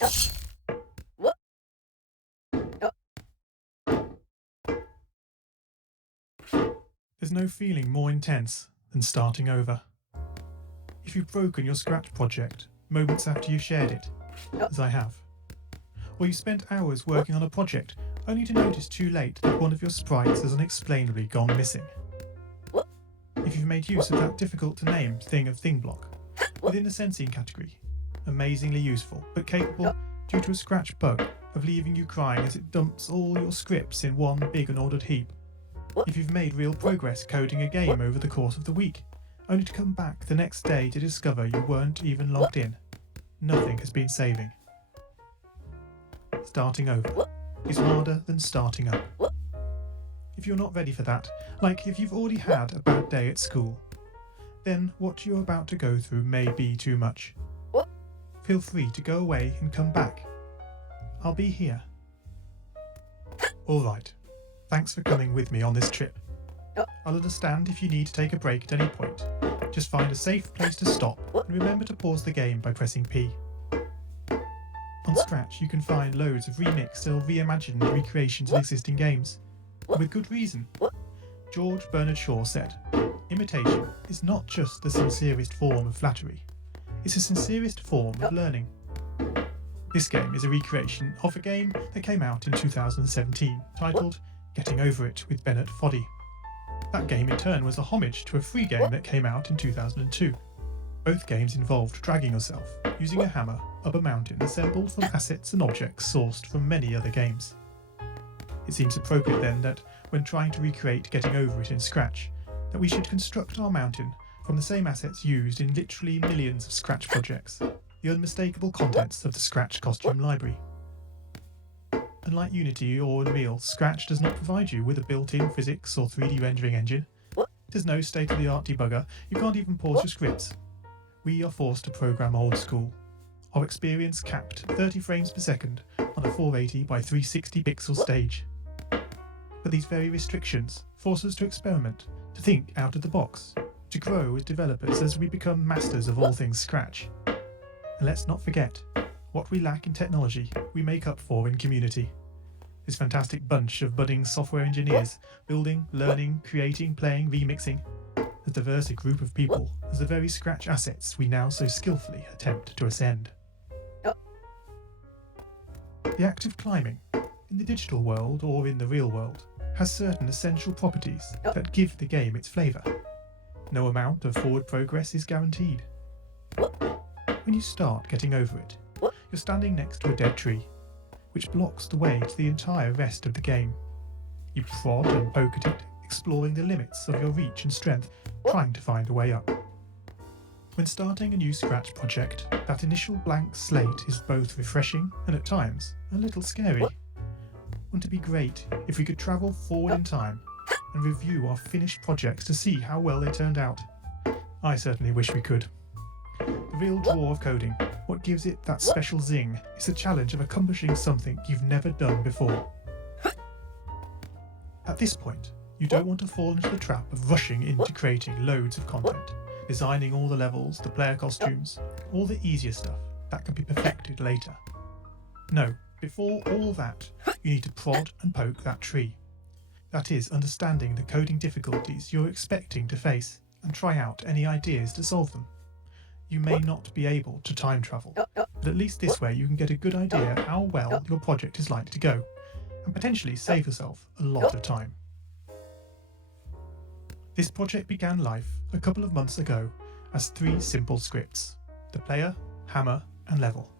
There's no feeling more intense than starting over. If you've broken your Scratch project moments after you've shared it, as I have, or you spent hours working on a project only to notice too late that one of your sprites has unexplainably gone missing. If you've made use of that difficult-to-name thing of thing block within the sensing category, amazingly useful but capable, due to a Scratch bug, of leaving you crying as it dumps all your scripts in one big unordered heap. If you've made real progress coding a game over the course of the week, only to come back the next day to discover you weren't even logged in, nothing has been saving. Starting over is harder than starting up. If you're not ready for that, like if you've already had a bad day at school, then what you're about to go through may be too much. Feel free to go away and come back. I'll be here. Alright, thanks for coming with me on this trip. I'll understand if you need to take a break at any point. Just find a safe place to stop and remember to pause the game by pressing P. On Scratch you can find loads of remixed or reimagined recreations of existing games. With good reason. George Bernard Shaw said, "Imitation is not just the sincerest form of flattery, it's the sincerest form of learning." This game is a recreation of a game that came out in 2017, titled Getting Over It with Bennett Foddy. That game in turn was a homage to a free game that came out in 2002. Both games involved dragging yourself, using a hammer, up a mountain assembled from assets and objects sourced from many other games. It seems appropriate then that, when trying to recreate Getting Over It in Scratch, that we should construct our mountain from the same assets used in literally millions of Scratch projects, the unmistakable contents of the Scratch costume library. Unlike Unity or Unreal, Scratch does not provide you with a built-in physics or 3D rendering engine. There's no state-of-the-art debugger, you can't even pause your scripts. We are forced to program old school. Our experience capped 30 frames per second on a 480 by 360 pixel stage. But these very restrictions force us to experiment, to think out of the box, to grow as developers as we become masters of all things Scratch. And let's not forget, what we lack in technology, we make up for in community. This fantastic bunch of budding software engineers, building, learning, creating, playing, remixing, as diverse a group of people as the very Scratch assets we now so skillfully attempt to ascend. The act of climbing, in the digital world or in the real world, has certain essential properties that give the game its flavour. No amount of forward progress is guaranteed. When you start Getting Over It, you're standing next to a dead tree, which blocks the way to the entire rest of the game. You prod and poke at it, exploring the limits of your reach and strength, trying to find a way up. When starting a new Scratch project, that initial blank slate is both refreshing and at times a little scary. Wouldn't it be great if we could travel forward in time and review our finished projects to see how well they turned out? I certainly wish we could. The real draw of coding, what gives it that special zing, is the challenge of accomplishing something you've never done before. At this point, you don't want to fall into the trap of rushing into creating loads of content, designing all the levels, the player costumes, all the easier stuff that can be perfected later. No, before all that, you need to prod and poke that tree. That is, understanding the coding difficulties you're expecting to face and try out any ideas to solve them. You may not be able to time travel, but at least this way you can get a good idea how well your project is likely to go, and potentially save yourself a lot of time. This project began life a couple of months ago as 3 simple scripts: the player, hammer, and level.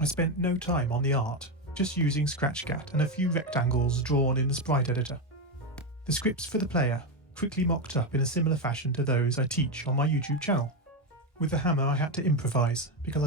I spent no time on the art, just using ScratchCat and a few rectangles drawn in the sprite editor. The scripts for the player quickly mocked up in a similar fashion to those I teach on my YouTube channel. With the hammer I had to improvise because I